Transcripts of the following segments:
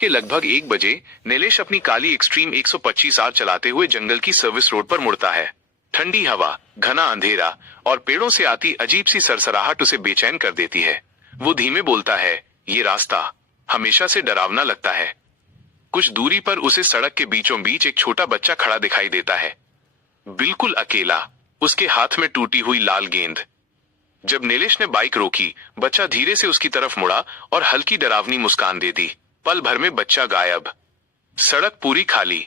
के लगभग 1 बजे नीलेश अपनी काली एक्सट्रीम 125R चलाते हुए जंगल की सर्विस रोड पर मुड़ता है। ठंडी हवा, घना अंधेरा और पेड़ों से आती अजीब सी सरसराहट उसे बेचैन कर देती है। वो धीमे बोलता है, ये रास्ता हमेशा से डरावना लगता है। कुछ दूरी पर उसे सड़क के बीचों बीच एक छोटा बच्चा खड़ा दिखाई देता है, बिल्कुल अकेला, उसके हाथ में टूटी हुई लाल गेंद। जब नीलेश ने बाइक रोकी, बच्चा धीरे से उसकी तरफ मुड़ा और हल्की डरावनी मुस्कान दे दी। पल भर में बच्चा गायब। सड़क पूरी खाली,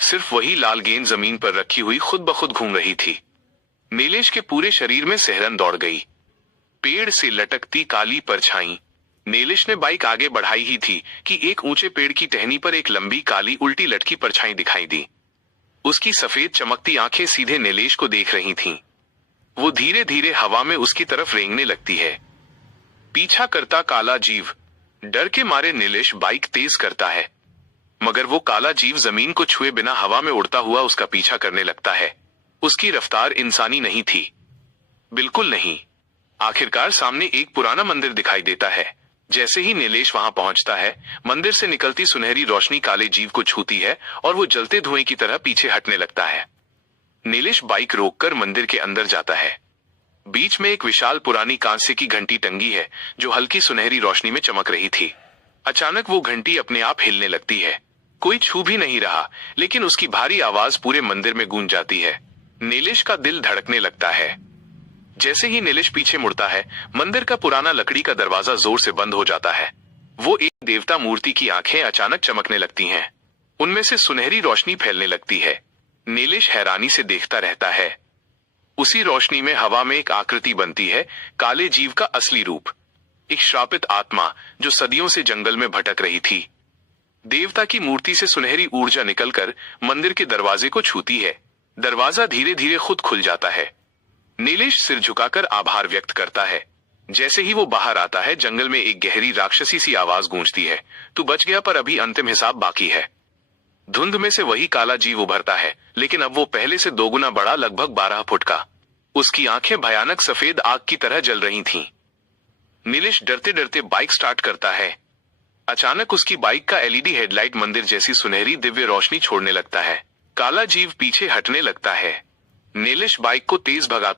सिर्फ वही लाल गेंद जमीन पर रखी हुई खुद ब खुद घूम रही थी। नीलेश के पूरे शरीर में सिहरन दौड़ गई। पेड़ से लटकती काली परछाई। नीलेश ने बाइक आगे बढ़ाई ही थी कि एक ऊंचे पेड़ की टहनी पर एक लंबी काली उल्टी लटकी परछाई दिखाई दी। उसकी सफेद चमकती आंखें सीधे नीलेश को देख रही थीं। वो धीरे धीरे हवा में उसकी तरफ रेंगने लगती है। पीछा करता काला जीव। डर के मारे नीलेश बाइक तेज करता है, मगर वो काला जीव जमीन को छुए बिना हवा में उड़ता हुआ उसका पीछा करने लगता है। उसकी रफ्तार इंसानी नहीं थी, बिल्कुल नहीं। आखिरकार सामने एक पुराना मंदिर दिखाई देता है। जैसे ही नीलेश वहां पहुंचता है, मंदिर से निकलती सुनहरी रोशनी काले जीव को छूती है और वो जलते धुएं की तरह पीछे हटने लगता है। नीलेश बाइक रोककर मंदिर के अंदर जाता है। बीच में एक विशाल पुरानी कांस्य की घंटी टंगी है, जो हल्की सुनहरी रोशनी में चमक रही थी। अचानक वो घंटी अपने आप हिलने लगती है। कोई छू भी नहीं रहा, लेकिन उसकी भारी आवाज पूरे मंदिर में गूंज जाती है। नीलेश का दिल धड़कने लगता है। जैसे ही नीलेश पीछे मुड़ता है, मंदिर का पुराना लकड़ी का दरवाजा जोर से बंद हो जाता है। वो एक देवता मूर्ति की आंखें अचानक चमकने लगती हैं। उनमें से सुनहरी रोशनी फैलने लगती है। नीलेश हैरानी से देखता रहता है। उसी रोशनी में हवा में एक आकृति बनती है, काले जीव का असली रूप। एक श्रापित आत्मा जो सदियों से जंगल में भटक रही थी। देवता की मूर्ति से सुनहरी ऊर्जा निकलकर मंदिर के दरवाजे को छूती है। दरवाजा धीरे धीरे खुद खुल जाता है। नीलेश सिर झुकाकर आभार व्यक्त करता है। जैसे ही वो बाहर आता है, जंगल में एक गहरी राक्षसी सी आवाज गूंजती है, तू बच गया, पर अभी अंतिम हिसाब बाकी है। धुंध में से वही काला जीव उभरता है, लेकिन अब वो पहले से 2 गुना बड़ा, लगभग 12 फुट का। उसकी आंखें भयानक सफेद आग की तरह जल रही थीं। नीलेश डरते डरते बाइक स्टार्ट करता है। अचानक उसकी बाइक का एलईडी हेडलाइट मंदिर जैसी सुनहरी दिव्य रोशनी छोड़ने लगता है। काला जीव पीछे हटने लगता है। नीलेश बाइक को तेज भगा